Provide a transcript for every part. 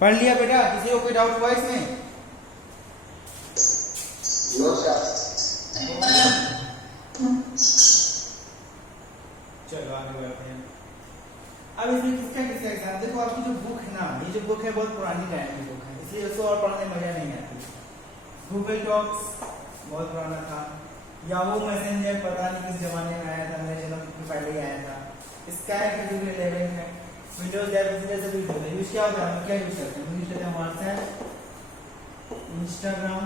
पढ़ लिया बेटा? किसी को कोई डाउट हुआ इसमें? चलो आगे बढ़ते हैं। अब इसमें किसका किसका एग्जाम देखो। आपकी जो बुक है ना, ये जो बुक है बहुत पुरानी टाइम की बुक है, इसलिए उसको और पढ़ने में मजा नहीं आती। गूगल डॉक्स बहुत पुराना था। याहू मैसेंजर पता नहीं किस जमाने में आया था, मेरे जन्म के पहले ही आया था। स्काइप का जो 11 है। विंडोज 11 से यूज होता है। यूज क्या होता है, हम क्या यूज करते हैं? यूज करते हैं व्हाट्सएप, इंस्टाग्राम,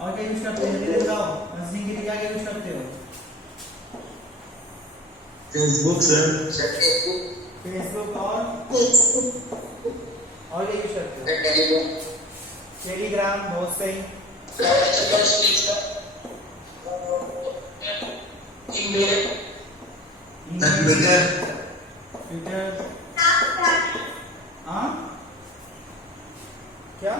और क्या यूज करते हैं? बताओ, मैसेजिंग के लिए क्या यूज करते हो? Facebook sir. फेसबुक और क्या यूज करते हो? टेलीग्राम, बहुत सही। ट्विटर, हाँ क्या?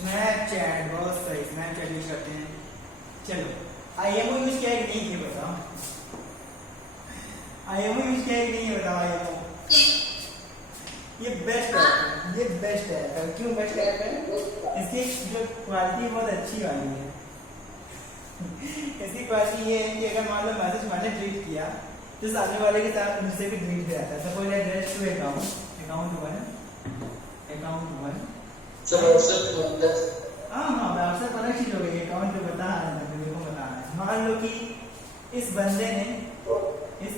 स्नैपचैट, बहुत सही, स्नैपचैट यूज करते हैं। चलो आईएमओ यूज किया है कि नहीं, ये बताओ। आईएमओ यूज किया है कि नहीं, ये बताओ। आईएमओ ये बेस्ट है, ये बेस्ट है। क्यों बेस्ट है? इसकी जो क्वालिटी बहुत अच्छी वाली है। इसकी क्वालिटी ये है कि अगर मान लो मैसेज मैंने डिलीट किया तो सामने वाले के साथ मुझसे भी डिलीट हो जाता है। सपोज एड्रेस टू अकाउंट 1 हाँ व्हाट्सएप अलग चीज हो गई। अकाउंट जो बता रहा है, मेरे को बता रहा है। मान लो कि इस बंदे ने इस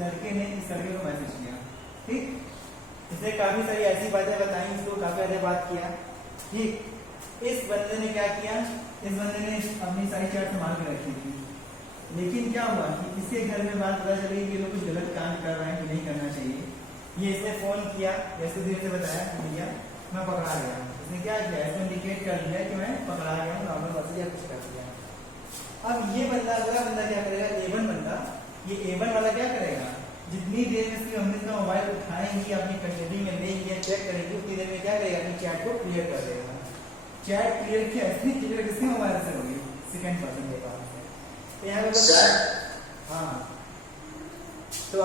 लड़के ने इस लड़के को मैसेज किया, ठीक, इसने काफी सारी ऐसी बातें बताई, इसको काफी ज्यादा बात किया, ठीक। इस बंदे ने क्या किया, इस बंदे ने अपनी सारी चैट संभाल के रखी थी। लेकिन क्या हुआ कि इसके घर में बात पता चली कि ये लोग कुछ गलत काम कर रहे हैं कि नहीं करना चाहिए। ये इसने फोन किया, जैसे धीरे से बताया भैया मैं पकड़ा गया। इसने क्या किया, इसने इंडिकेट कर दिया कि मैं पकड़ा गया हूँ, नॉर्मल बात या कुछ कर दिया। अब ये बंदा, अगला बंदा क्या करेगा, A1 बंदा, ये A1 वाला क्या करेगा, जितनी देर में इसकी मम्मी का मोबाइल उठाएंगी, अपनी कस्टडी में लेंगी या चेक करेंगी, उतनी देर में क्या करेगा, अपनी चैट को क्लियर कर देगा। चैट क्लियर किया, इसने क्लियर किसके मोबाइल से होगी, सेकंड पर्सन के पास है। तो यहाँ पे हाँ तो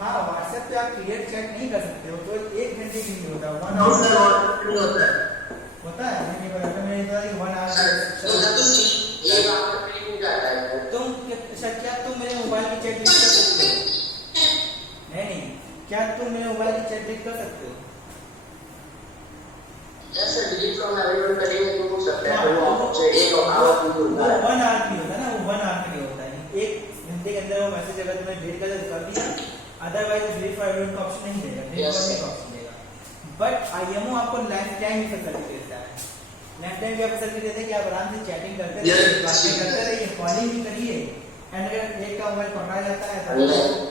हाँ व्हाट्सएप पे आप क्लियर चेक नहीं कर सकते हो, तो 1 घंटे के लिए होता है, 1 आवर होता है। मैंने बताया, मैंने बताया कि 1 आवर। तुम क्या तुम मेरे मोबाइल की चैट लिख कर सकते हो? नहीं, क्या तुम मेरे मोबाइल की चैट लिख कर सकते हो? जैसे डिलीट फ्रॉम अवेलेबल करेंगे तो हो सकता है वो आपसे 1 आवर के लिए होता है। 1 आवर के लिए होता है ना, वो 1 आवर के लिए होता है। 1 घंटे के अंदर वो मैसेज अगर तुमने डिलीट कर दिया, अदरवाइज डिलीट फ्रॉम अवेलेबल का ऑप्शन नहीं देगा, डिलीट करने का ऑप्शन देगा। बट आईएमओ आपको लाइफ टाइम फैसिलिटी देता है। लाइफ टाइम क्या फैसिलिटी देता है कि आप आराम से चैटिंग करते रहिए, बातें करते रहिए, कॉलिंग भी करिए। एंड अगर एक का मोबाइल पकड़ा जाता है तो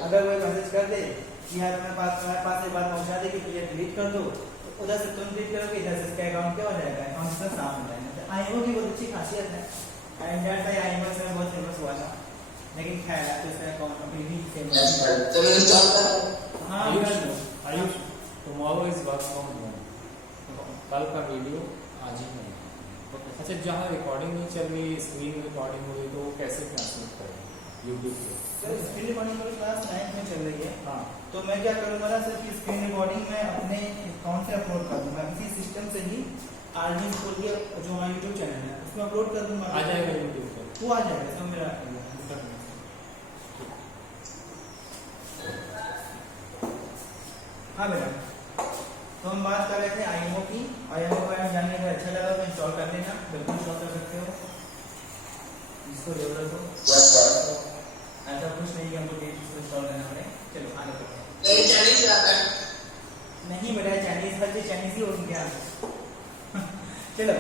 अगर वो मैसेज कर दे कि यार मेरे पास एक बात पहुंचा दे कि ये डिलीट कर दो, उधर से तुम डिलीट करोगे, इधर से इसका अकाउंट क्या हो जाएगा, अकाउंट से साफ हो जाएगा। तो आईएमओ की बहुत अच्छी खासियत है। एंड दैट्स व्हाई आईएमओ से बहुत फेमस हुआ था। लेकिन खैर तो इसका अकाउंट अभी भी फेमस है। हां Ayush, tomorrow is work from home. कल का वीडियो आज ही नहीं। अच्छा, जहाँ रिकॉर्डिंग नहीं चल रही, स्क्रीन रिकॉर्डिंग हो रही, तो वो कैसे ट्रांसलेट करें यूट्यूब पे? सर स्क्रीन रिकॉर्डिंग मेरी क्लास 9 में चल रही है। हाँ, तो मैं क्या करूँगा ना सर कि स्क्रीन रिकॉर्डिंग में अपने अकाउंट से अपलोड कर दूंगा, इसी सिस्टम से ही आरडी खोल के जो हमारा यूट्यूब चैनल है उसमें अपलोड कर दूंगा। आ जाएगा यूट्यूब पे, वो आ जाएगा। तो मेरा हाँ बेटा, तो हम बात कर रहे थे आईएमओ की। आईएमओ को जानने का अच्छा लगा तो इंस्टॉल कर लेना, बिल्कुल इंस्टॉल कर सकते हो, इसको जरूरत हो। ऐसा कुछ नहीं कि हमको इसको इंस्टॉल करना पड़े। चलो आगे बढ़ते हैं। नहीं बेटा, चाइनीज हर चीज चाइनीज ही होगी क्या? चलो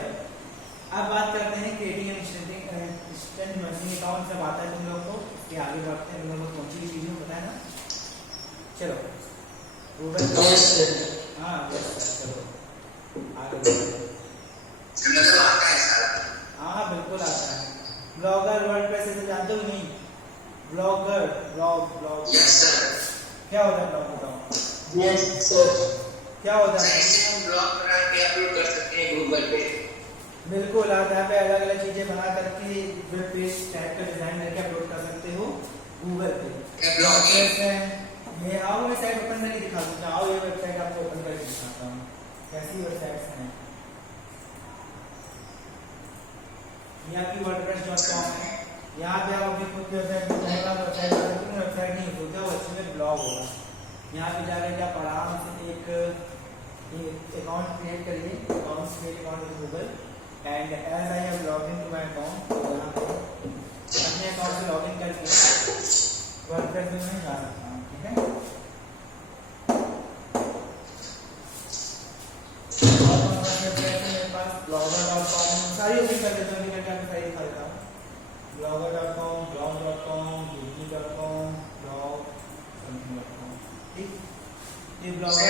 अब बात करते हैं creating and instant messaging account. सब आता है तुम लोगों को, कि आगे बढ़ते हैं, तुम लोगों को कौन सी चीजें पता है ना। चलो हाँ चलो आगे। हाँ बिल्कुल आता है। ब्लॉगर वर्डप्रेस से जानते हो नहीं? ब्लॉगर ब्लॉग क्या होता है? ब्लॉग बताओ। यस सर, क्या होता है? हम ब्लॉग बना के अपलोड कर सकते हैं गूगल पे। बिल्कुल, आप यहाँ पे अलग अलग चीजें बना करके वेब पेज टाइप का डिजाइन करके अपलोड कर सकते हो गूगल पे। ब्लॉगिंग है ये आओ मैं साइट ओपन करके दिखा दूंगा। आओ ये वेबसाइट आपको ओपन करके दिखाता हूँ कैसी वेबसाइट्स हैं। ये आपकी wordpress.com है। यहाँ पे आप अपनी खुद की वेबसाइट वेबसाइट नहीं होता, वो अच्छे में ब्लॉग होगा। यहाँ पे जाकर आप आराम से एक अकाउंट क्रिएट करिए, account with Google and as I have log in to my account, तो यहाँ पे अपने अकाउंट से लॉग इन करके वर्डप्रेस में मैं जा सकता हूँ। ठीक है, मेरे पास blogger.com सारी ओपन कर देता हूँ, करके आपको सारी दिखा देता हूँ। blogger.com, blog.com, youtube.com, blog.com। ठीक, ये ब्लॉगर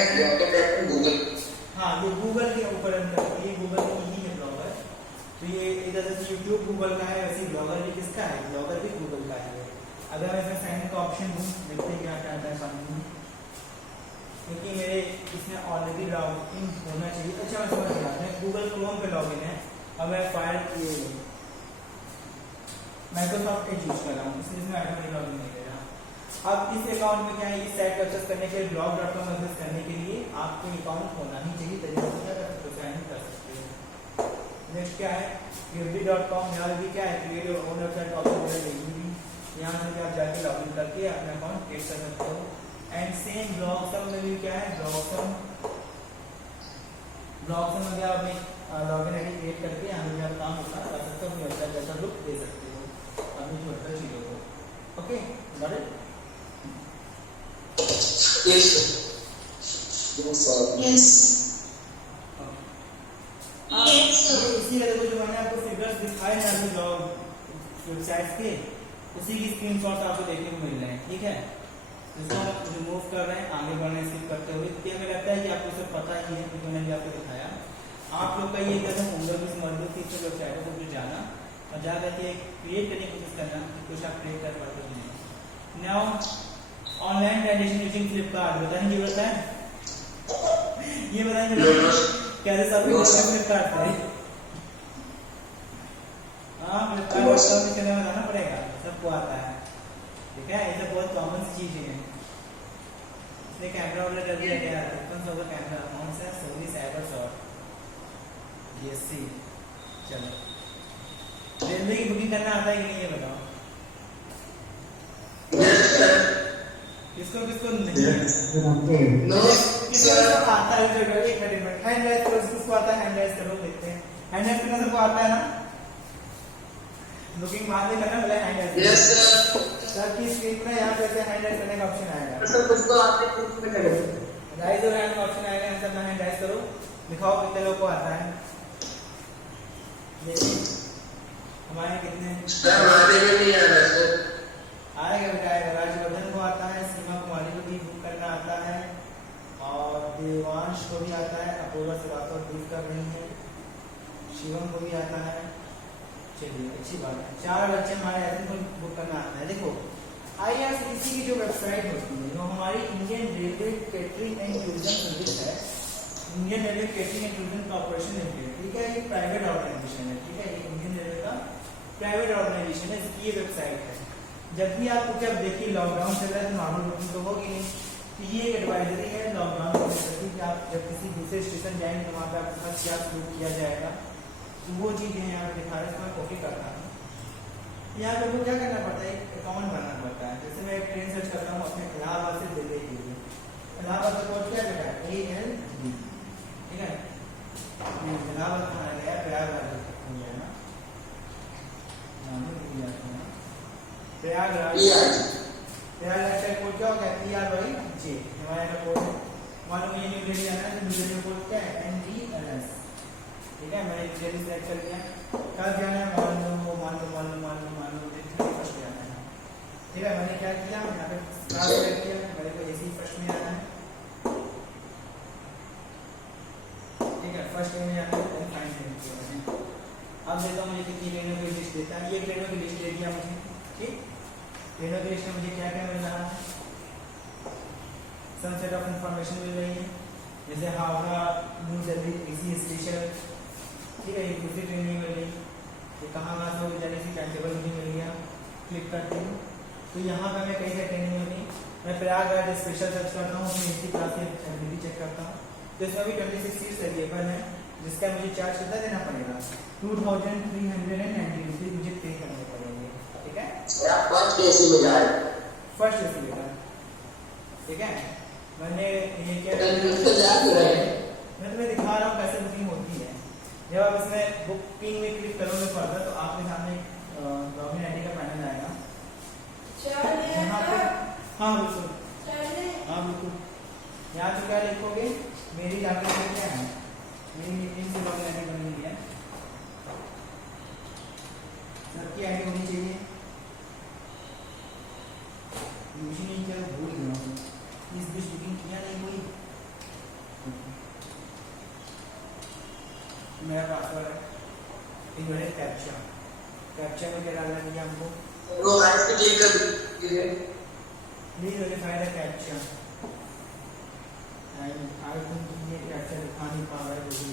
गूगल, हाँ ये गूगल के ऊपर रन करती है, गूगल की ही है ब्लॉगर। तो ये इधर जैसे यूट्यूब गूगल का है, वैसे ब्लॉगर भी किसका है, ब्लॉगर भी गूगल का है। अगर मैं इसमें साइन का ऑप्शन दूँ, देखते हैं क्या क्या आता है सामने, क्योंकि मेरे इसमें ऑलरेडी लॉग इन होना चाहिए। अच्छा मैं समझ गया, मैं गूगल क्रोम पे लॉग इन है और मैं फायर किए माइक्रोसॉफ्ट एज यूज कर रहा हूँ, इसलिए इसमें ऑटोमेटिक लॉग इन नहीं करेगा। अब इस अकाउंट में क्या है, इस साइट परचेस करने के लिए blog.com एक्सेस करने के लिए आपको अकाउंट होना ही चाहिए, तभी आप क्या कर सकते हो, साइन कर सकते हो। नेक्स्ट क्या है, Gibby.com, यहाँ भी क्या है, create your own website option, यहाँ से आप जाके लॉग इन करके अपना अकाउंट क्रिएट कर सकते हो। एंड सेम ब्लॉगसम में भी क्या है, ब्लॉगसम में भी आप लॉग इन आईडी क्रिएट करके यहाँ पे आप काम कर सकते हो, अपनी वेबसाइट जैसा लुक दे सकते हो अपनी छोटी चीज़ों को। Okay, got it? Yes sir, Yes. इसी वजह से जो मैंने आपको फिगर्स दिखाए ना अभी जॉब वेबसाइट्स के, उसी की स्क्रीनशॉट आपको देखने को मिल रहे हैं। ठीक है, इसको हम रिमूव कर रहे हैं, आगे बढ़ने स्किप करते हुए। क्या हमें लगता है कि आपको सब पता ही है, क्योंकि मैंने आपको दिखाया। आप लोग का ये कदम होगा कि मर्दों की वेबसाइटों को कुछ जाना और जा करके क्रिएट करने की कोशिश करना कि कुछ आप क्रिएट कर पाते हैं। Now online transaction using Flipkart, बताएंगे ये बताएंगे कैसे सब फ्लिपकार्ट है। हाँ, फ्लिपकार्ट से बताना पड़ेगा, सबको आता है। ठीक है, ये तो बहुत कॉमन सी चीजें हैं। इसने कैमरा ऑर्डर कर दिया क्या, कौन सा होगा कैमरा, कौन सा, सोनी साइबरशॉट GSC। चलो, रेलवे की बुकिंग करना आता है कि नहीं ये बताओ, किसको किसको नहीं नो किसको आता है, एक मिनट हैंड राइज करो, किसको आता है हैंड राइज करो, देखते हैं हैंड राइज करना सबको आता है ना, बुकिंग बाद में करना, बोले hand raise. Yes sir, sir की स्क्रीन में यहाँ पे हैंड राइज करने का ऑप्शन आएगा, सर कुछ तो आपने कुछ में करें, राइज और हैंड का ऑप्शन आएगा, यहाँ से अपना हैंड राइज करो, दिखाओ कितने लोगों को आता है। देखिए हमारे कितने सर हमारे में नहीं आ रहा सर, आएगा बेटा आएगा। राजवर्धन को आता है, सीमा कुमारी को भी बुक करना आता है, और देवांश को भी आता है, अपूर्वा श्रीवास्तव बुक कर रही है, शिवम को भी आता है। चलिए अच्छी बात है, 4 बच्चे हमारे ऐसे को बुक करना आता है। देखो IRCTC की जो वेबसाइट होती है, जो हमारी Indian railway catering and tourism service है, Indian railway catering and tourism corporation limited, ठीक है, ये प्राइवेट ऑर्गेनाइजेशन है। ठीक है, ये इंडियन रेलवे का प्राइवेट ऑर्गेनाइजेशन है, इसकी ये वेबसाइट है। जब भी आपको क्या देखिए लॉकडाउन चल रहा है तो नॉर्मल बुकिंग तो होगी नहीं, तो ये एक एडवाइजरी है लॉकडाउन को लेकर कि आप जब किसी दूसरे स्टेशन जाएंगे तो वहाँ पे आपके साथ क्या सलूक किया जाएगा, तो वो चीज़ें यहाँ पे दिखा रहे हैं, मैं कॉपी करता हूँ। यहाँ पे मुझे क्या करना पड़ता है, एक अकाउंट बनाना पड़ता है। जैसे मैं एक ट्रेन सर्च करता हूँ अपने इलाहाबाद से दिल्ली के लिए, इलाहाबाद का कोड क्या बेटा ALD, ठीक है, इलाहाबाद बनाया गया, प्रयागराज प्रयागराज का कोड क्या होगा, PRYJ हमारे का कोड है। मान लो मुझे न्यू दिल्ली आना है, तो न्यू दिल्ली कोड क्या है NDLS। ठीक है, मैंने न्यू दिल्ली सेलेक्ट कर लिया, कब जाना है, मान लो फर्स्ट जाना है। ठीक है, मैंने क्या किया, यहाँ पे क्लास सेलेक्ट किया, मेरे को AC फर्स्ट में आना है। ठीक है, फर्स्ट में आना है, फाइन सेलेक्ट किया मैंने। अब देखो मुझे कितनी ट्रेनों की लिस्ट देता है, ये ट्रेनों की लिस्ट दे दिया मुझे। ठीक, ट्रेनों की लिस्ट में मुझे क्या क्या मिल रहा है, सम सेट ऑफ इंफॉर्मेशन मिल रही है, जैसे Howrah new Delhi AC special. ठीक है, ये दूसरी ट्रेन नहीं मिल रही, ये कहाँ से होगी जाने से टाइम टेबल मुझे मिल गया, क्लिक करती हूँ तो यहाँ पर मैं कई सारी ट्रेनिंग होगी, मैं प्रयागराज स्पेशल सर्च करता हूँ, उसमें इसी क्लास की एबिलिटी चेक करता हूँ, तो इसमें भी 26 सीट्स अवेलेबल है, जिसका मुझे चार्ज कितना देना पड़ेगा, 2390 रुपीज मुझे पे करने पड़ेंगे। ठीक है, आप फर्स्ट एसी में जा रहे हैं। फर्स्ट एसी बेटा। ठीक है, मैंने ये क्या तो जा क्यों रहे हैं? मैं तुम्हें दिखा रहा हूँ कैसे बुकिंग होती है। जब आप इसमें बुकिंग में क्लिक करोगे फर्दर तो आपके सामने लॉगिन आईडी का पैनल आएगा। यहाँ पे हाँ बिल्कुल, हाँ बिल्कुल, यहाँ पे क्या लिखोगे, मेरी जानकारी क्या है, मेरी मीटिंग से लॉगिन आईडी बनी हुई है, सबकी आईडी होनी चाहिए। मुझे नहीं किया, भूल गया हूँ, इस बीच बुकिंग किया नहीं हुई। मेरा पासवर्ड है, इन्होंने कैप्चा में क्या डालना चाहिए हमको, वो आज के लिए कर दीजिए। Please verify the captcha. I think ये कैप्चा दिखा नहीं पा रहा है, जो भी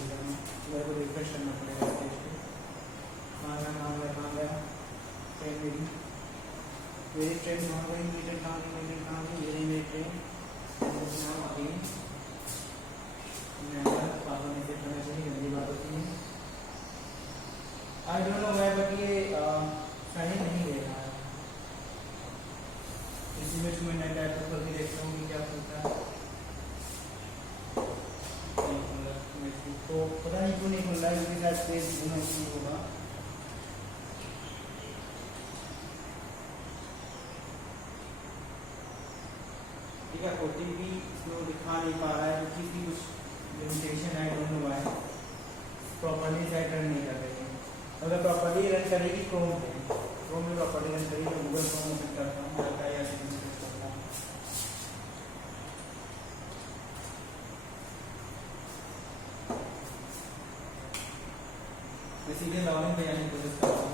मेरे को रिफ्रेश करना पड़ेगा पेज पे। कहाँ गया ट्रेन मेरी ट्रेन वहाँ गई, मीटर कहाँ गई, मेरी ट्रेन नाम आ गई। पापा ने फिर करना चाहिए, गंदी बात होती है। I don't know why but ये साइन नहीं दे रहा है। इसी में मैं नेट ऐप पर भी देखता हूँ कि क्या होता है। तो पता नहीं क्यों नहीं खुल रहा है, क्योंकि शायद पेज नहीं होगा। ठीक है, ओटीपी इसमें दिखा नहीं पा रहा है क्योंकि इसकी कुछ लिमिटेशन है, don't know why. Properly site run नहीं कर रही है। अगर प्रॉपर्ली रन करेगी क्रोम में प्रॉपर्ली रन करेगी तो गूगल क्रोम ओपन करता हूँ, करता है या करता हूँ। मैं सीधे लॉगिन पे जाने की कोशिश करता हूँ।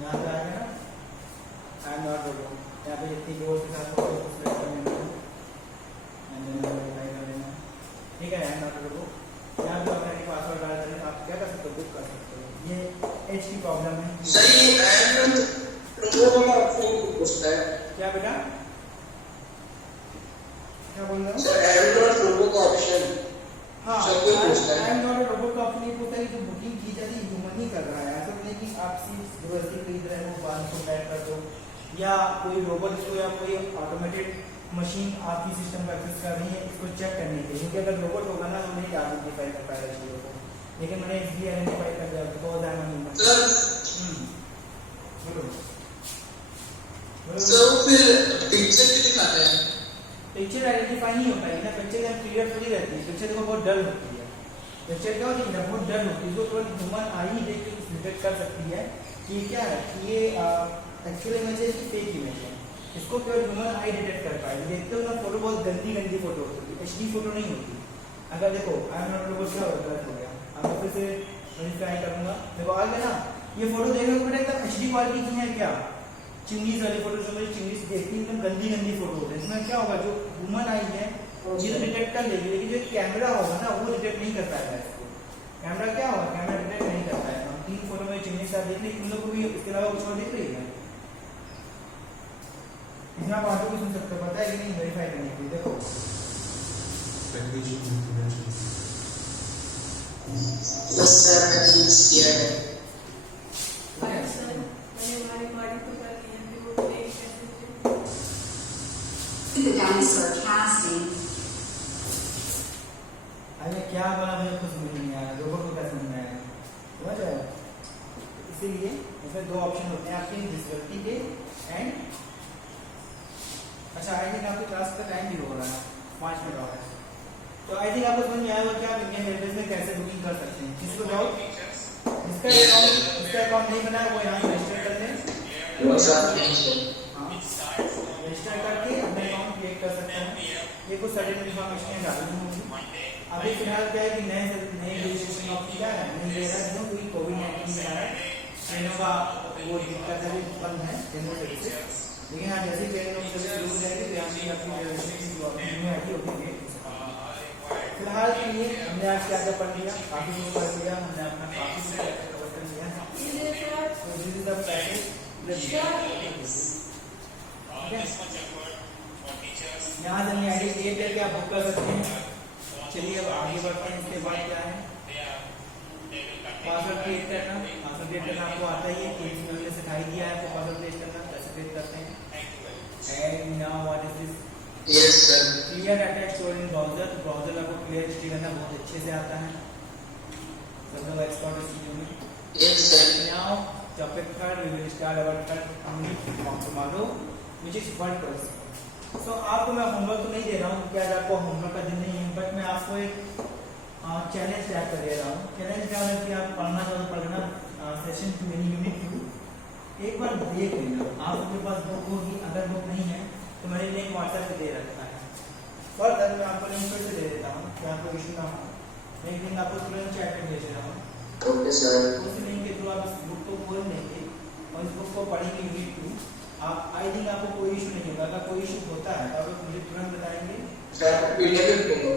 यहाँ पे आएगा ना, आई एम नॉट रोबोट, यहाँ पे जितनी रोज के साथ सेलेक्ट कर लेना है, वेरीफाई कर लेना है। ठीक है, आई एम नॉट रोबोट। यहाँ पे अपना पासवर्ड डाल दें, आप क्या कर सकते हो, बुक कर सकते हो। ये एच की प्रॉब्लम है। सही है, रोबो का ऑप्शन पूछता है। क्या बेटा, क्या बोल रहे हो? सर एंड्रॉइड रोबो का ऑप्शन हाँ, सबको पूछता है। आई एम नॉट रोबोट का ऑप्शन ये पूछता है कि जो बुकिंग की जाती है ह्यूमन ही कर रहा है। ऐसा नहीं कि आप सीट्स व्यवस्थित खरीद रहे हो, बाद को पैक कर दो, या कोई रोबोट इसको या कोई ऑटोमेटेड मशीन आपकी सिस्टम का एक्सेस कर रही है इसको चेक करने के लिए। क्योंकि अगर रोबोट होगा ना तो नहीं आइडेंटिफाई कर पाएगा चीज़ों को, लेकिन मैंने इसलिए आइडेंटिफाई कर दिया बिकॉज आई एम ह्यूमन। बोलो सर फिर पिक्चर भी दिखाते हैं। पिक्चर आइडेंटिफाई नहीं होता है ना, पिक्चर जब क्लियर थोड़ी रहती है, पिक्चर देखो बहुत डल होती है। पिक्चर क्या होती है, बहुत डल होती है, इसको तुरंत ह्यूमन आई ही देख के डिटेक्ट कर सकती है कि ये क्या है, कि ये एक्चुअल इमेज है कि फेक इमेज है। इसको केवल ह्यूमन आई डिटेक्ट कर पाएगी। देखते हो ना, फोटो बहुत गंदी फोटो होती है, एचडी फोटो नहीं होती। अगर देखो आई एम नॉट रोबोट क्या गलत हो गया, अब मैं फिर से वेरीफाई करूंगा, देखो आ गया ना, ये फोटो देखने को बेटा एकदम एचडी क्वालिटी की है क्या, चिंगीज वाली फोटो जो मेरी चिंगीज देखती है एकदम गंदी फोटो होती है। इसमें क्या होगा, जो ह्यूमन आई है ये तो डिटेक्ट कर लेगी, लेकिन जो कैमरा होगा ना वो डिटेक्ट नहीं कर पाएगा इसको। कैमरा क्या होगा, कैमरा डिटेक्ट नहीं कर पाएगा। हम 3 फोटो में चिंगीज साथ देख ली, तुम लोग को भी इसके अलावा कुछ और दिख रही है? इतना बातों को सुन सकते हो, पता है कि नहीं, वेरीफाई करने के लिए। देखो बस सर मैंने यूज किया है। The dinosaur casting. अरे क्या बोला, मुझे कुछ समझ नहीं आया, रोबोट को क्या समझ में आया, समझ आया? इसीलिए इसमें 2 ऑप्शन होते हैं आपके, डिसबिलिटी के एंड। अच्छा, आई थिंक आपकी क्लास का टाइम भी हो रहा है, 5 मिनट और है, तो आई थिंक आपको समझ में आया होगा कि आप इंडियन रेलवे में कैसे बुकिंग कर सकते हैं। किसको डाउट, जिसका अकाउंट नहीं बना है वो यहाँ रजिस्टर कर लें, रजिस्टर करके अपने अकाउंट क्रिएट कर सकते हैं। ये कुछ सर्टेन इन्फॉर्मेशन डालनी होगी। अभी फिलहाल क्या है कि नए रजिस्ट्रेशन ऑप्शन क्या है, नहीं दे रहा है, क्योंकि कोविड-19 में आया ट्रेनों का वो दिक्कत है, बंद है ट्रेनों सर्विस। लेकिन हाँ, जैसे ट्रेनों की सर्विस शुरू हो जाएगी तो यहाँ की अपनी रजिस्ट्रेशन जो अपनी है होगी फिलहाल के लिए हमने आज क्या क्या पढ़ लिया, काफी कुछ पढ़ लिया हमने, अपना काफी कुछ कवर कर लिया। तो दिस इज द पैकेज। यहाँ से नहीं आइडिया क्रिएट करके आप बुक कर सकते हैं। चलिए अब आगे बढ़ते हैं। इसके बाद क्या है, पासवर्ड क्रिएट करना। पासवर्ड क्रिएट करना आपको आता ही है, केजी में हमने सिखाई दिया है आपको पासवर्ड क्रिएट करना, कैसे क्रिएट करते हैं। And now what is this, Yes, sir. Clear data store in browser. Browser आपको क्लियर हिस्ट्री करना बहुत अच्छे से आता है, सब लोग एक्सपर्ट इस चीजों में। Yes, sir. Now topic third, we will start our third tomorrow which is WordPress. सो आपको मैं होमवर्क तो नहीं दे रहा हूँ क्योंकि आज आपको होमवर्क का दिन नहीं है, बट मैं आपको एक चैलेंज टाइप कर दे रहा हूँ। चैलेंज क्या है कि आप पढ़ना चाहो तो पढ़ना, सेशन 2 यानी यूनिट 2 एक बार देख लेना। आपके पास बुक होगी, अगर बुक नहीं है तो मैंने लिंक व्हाट्सएप पे दे रखा है। फर्दर मैं आपको लिंक फिर से दे देता हूँ कि आपको इशू ना हो, एक दिन आपको तुरंत चैट में भेज रहा हूँ। Okay, sir. उस लिंक के थ्रू आप इस बुक को खोल लेंगे और इस बुक को पढ़ेंगे यूनिट 2। आप आई थिंक आपको कोई इशू नहीं होगा। अगर कोई इशू होता है तो आप मुझे तुरंत बताएंगे। Sir, PDF भी भेजो।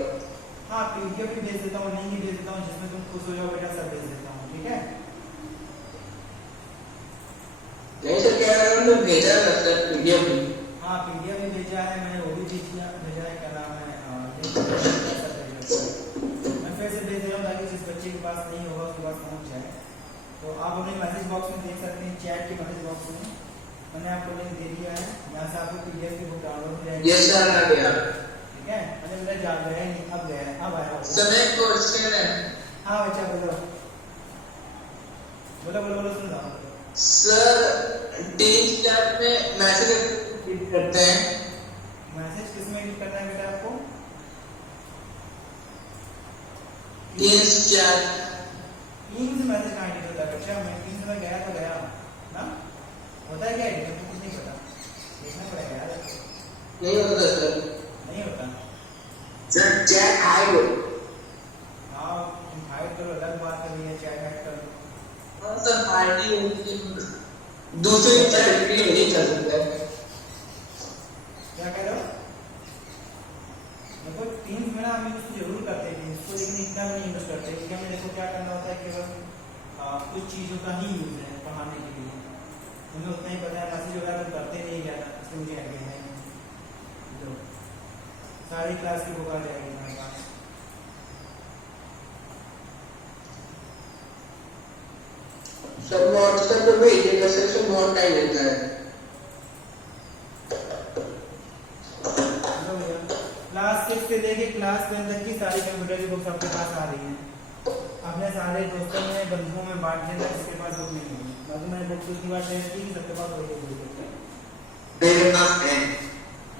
हाँ, पीडीएफ भी भेज देता हूँ, लिंक भी भेज देता हूँ, जिसमें तुम खुश हो जाओ बेटा, सब भेज देता हूँ, ठीक है। नहीं सर, क्या नाम तो भेजा था सर, PDF भी। हाँ, पीडीएफ भी भेजा है मैंने, वो भी भेजा है, क्या नाम है, लिंक सब भेज रखा है। मैं फिर से भेज दे रहा हूँ ताकि जिस बच्चे के पास नहीं होगा उसके पास पहुँच जाए। तो आप अपने मैसेज बॉक्स में देख सकते हैं, चैट के मैसेज बॉक्स में मैंने आपको लिंक दे दिया है। यहाँ से आपको पीडीएफ की बुक डाउनलोड हो जाएगी। Yes, sir, आ गया। ठीक है, मतलब मेरा जा गया नहीं, अब गया है, अब आया। सर, एक क्वेश्चन है। हाँ बच्चा बोलो बोलो बोलो बोलो, सुन रहा हूँ। सर, टीम चैट में मैसेज क्लिक करते हैं। मैसेज किस में क्लिक करना है बेटा आपको? Team chat. टीम से मैसेज कहाँ एडिट होता है बच्चा? मैं टीम से मैं गया तो गया ना, होता है क्या एडिट? आपको कुछ नहीं पता, देखना पड़ेगा यार। नहीं होता सर। नहीं होता। सर, चैट हाइड हो। हाँ, तुम हाइड करो, अलग बात कर रही है, चैट हाइड करो। हाँ सर, हाइड ही होती है। दूसरे चैट भी नहीं कर सकता है। क्या कह रहे हो? देखो टीम्स में ना हम यूज जरूर करते हैं टीम्स को, लेकिन इतना भी नहीं यूज करते क्योंकि हमें देखो क्या करना होता है, केवल कुछ चीज़ों का ही यूज है पढ़ाने के लिए। हमें उतना ही पता है, मैसेज वगैरह तो करते नहीं ज़्यादा, इसलिए मुझे आइडिया है। तो सारी क्लास की बुक आ जाएगी हमारे पास। सर, व्हाट्सएप पे भेजिएगा सर, इसमें बहुत टाइम लेता है। चलो भैया, क्लास 6 से लेके क्लास 10 तक की सारी कंप्यूटर की बुक्स आपके पास आ रही हैं। अपने सारे दोस्तों में, बंधुओं में बांट देना जिसके पास बुक नहीं है। बाकी मैंने बुक की बात शेयर की, सबके पास वही बुक है। मेरे पास है।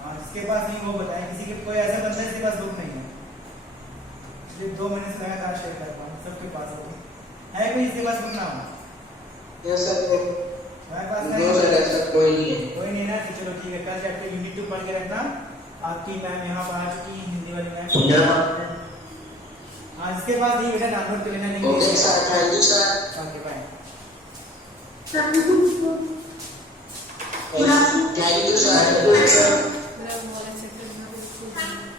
हाँ, जिसके पास नहीं वो बताए, किसी के कोई ऐसा बंदा है जिसके पास बुक नहीं है, सिर्फ 2 महीने से लगातार शेयर कर पाऊँ, सबके पास है कोई जिसके पास बुक ना हो? यस सर, हमारे पास नो नहीं, सर, ऐसा कोई नहीं है। कोई नहीं ना, तो चलो ठीक है, कल चैप्टर यूनिट 2 पढ़ के रखना। आपकी मैम यहाँ पर आ चुकी है, हिंदी वाली मैम। हाँ, जिसके पास नहीं बेटा डाउनलोड कर लेना। नहीं okay sir, thank you sir. Okay bye. Thank you sir.